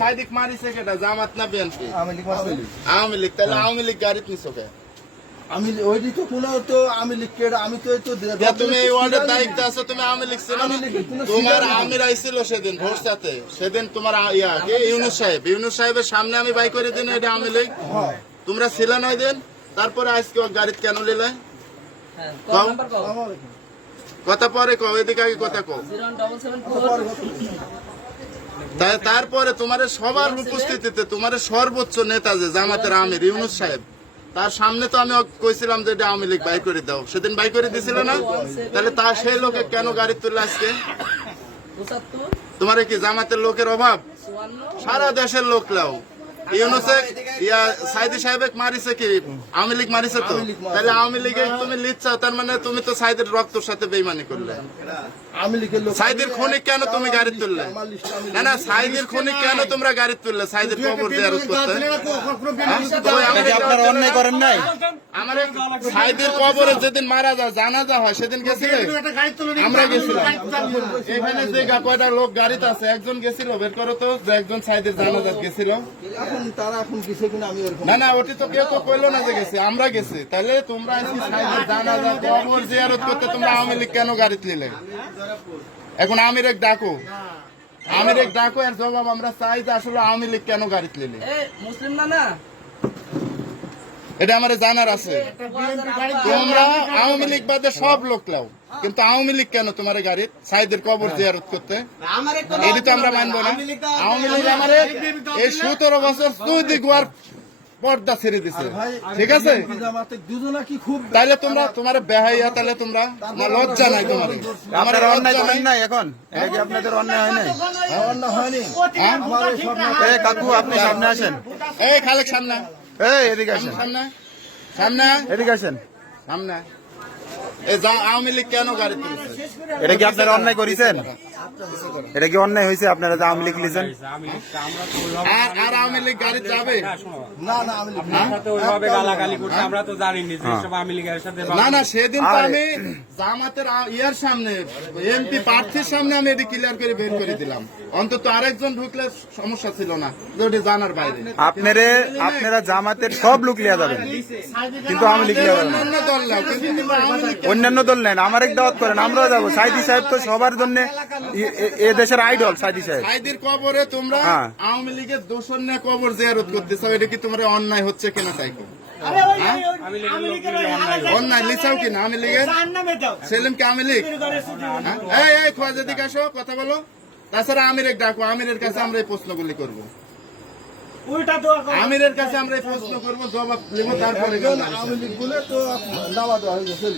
সাইদিক মারিছে কেটা জামাত না বিএনপি? আওয়ামী লীগ। তাহলে আওয়ামী লীগ গাড়ি নিছো কে? আমি ওইটি তো কোনো তো আমি লিখকে আমি তো তুমি এই ওয়ার্ডের দায়িত্ব আছো, তুমি আওয়ামী লীগ ছিল না? তোমার আমির আইছিল সেদিন ভোরসাতে, সেদিন তোমার ইউনুস সাহেবের সামনে আমি বাই করে দিন এটা আওয়ামী লীগ। তোমরা ছিল না ওই দিন? তারপরে আজকে গাড়ি কেন নিলে? কথা পরে কও, এদিকে আগে কথা কও। তারপরে তোমার সবার উপস্থিতিতে তোমার সর্বোচ্চ নেতা যে জামাতের আমির ইউনুস সাহেব, তার সামনে তো আমি কইছিলাম যে এটা আওয়ামী লীগ বাই করে দাও, সেদিন বাই করে দিছিল না? তাহলে তার সেই লোকে কেন গাড়ি তুললে আজকে? তোমার কি জামাতের লোকের অভাব? সারা দেশের লোক লাও সাইদি সাহেব মারিছে কি আওয়ামী লীগ মারিছে তো? তাহলে আওয়ামী লীগে তুমি লিখছো, তার মানে তুমি তো সাইদের রক্তর সাথে বেইমানি করলে। সাইদের খনিক কেন তুমি গাড়ি তুললে? না না, সাইদের খনিক কেন তোমরা গাড়ি তুললে? সাইদের কবর জিয়ারত করতে আপনারা অন্যায় করেন নাই? আমার সাইদের কবরে যেদিন মারা যায় জানাজা হয় সেদিন গেছিলে? আমরা গেছিলাম। এখানে যে কয়টা লোক গাড়িতে আছে একজন গেছিল, বের করো তো একজন সাইদের জানাজা গেছিল। না না, ওটি তো কেউ তো কইলো না যে গেছে, আমরা গেছি। তাহলে তোমরা জানাজা কবর জিয়ারত করতে তোমরা আওয়ামী লীগ কেন গাড়ি নিলে? এখন আমির এক ডাকো, এর জবাব আমরা চাই যে আসলে আওয়ামী লীগ কেন গাড়ি নিলে? মুসলিম না এটা আমার জানার আছে। তোমরা আওয়ামী লীগ বাদে সব লোক লাও, কিন্তু আওয়ামী লীগ কেন তোমার গাড়ি সাইদের কবর জিয়ারত করতে? এটি তো আমরা মানবো না। আওয়ামী লীগ আমার এই 17 বছর সৌদি গোয়ার পর্দা ছেড়ে দিছে, ঠিক আছে? তাহলে তোমরা তোমার বেহাইয়া, তাহলে তোমরা লজ্জা নাই তোমার? আমার অন্যায় করেন নাই এখন? এটা কি আপনাদের অন্যায় হয় নাই? কাকু আপনি সামনে আসেন। এই খালেক সামনে, এদিকে আসেন, সামনে এদিকে আসেন, সামনে। আওয়ামী লীগ কেন গাড়ি তুলেছে? এটা কি আপনারা অন্যায় করেছেন? এটা কি অন্যায় হয়েছে আপনারা যে আওয়ামী লীগ লিখেছেন? আর আওয়ামী লীগ গাড়ি যাবে না? না, সেদিন তো আমি জামাতের ইয়ার সামনে এমপি প্রার্থীর সামনে আমি এটি ক্লিয়ার করে বের করে দিলাম। অন্তত আরেকজন ঢুকলে সমস্যা ছিল না, ওটি জানার বাইরে। আপনারা জামাতের সব লোক লিয়া যাবেন, কিন্তু আওয়ামী লীগ লিয়া যাবেন। অন্যান্য দল নেন, আমার এক দাওয়াত করেন, আমরাও যাবো। সাইদি সাহেব তো সবার জন্য এ দেশের আইডল। সাইদি সাহেব সাইদির কবরে তোমরা আওয়ামী লীগের দোষর নিয়ে কবর জিয়ারত করতেছ, এটা কি তোমার অন্যায় হচ্ছে কিনা তাই? অন্যায় লিচাও কিনা আওয়ামী লীগের? সেলিম কি আওয়ামী লীগ? এই খোয়াজা দিকে আসো, কথা বলো। তাছাড়া আমিরের ডাকো, আমিরের কাছে আমরা এই প্রশ্নগুলি করবো, আমিরের কাছে আমরা এই প্রশ্ন করবো, জবাব দেবো, তারপরে আওয়ামী লীগ বলে তো নামা দেওয়া হয়ে গেছে।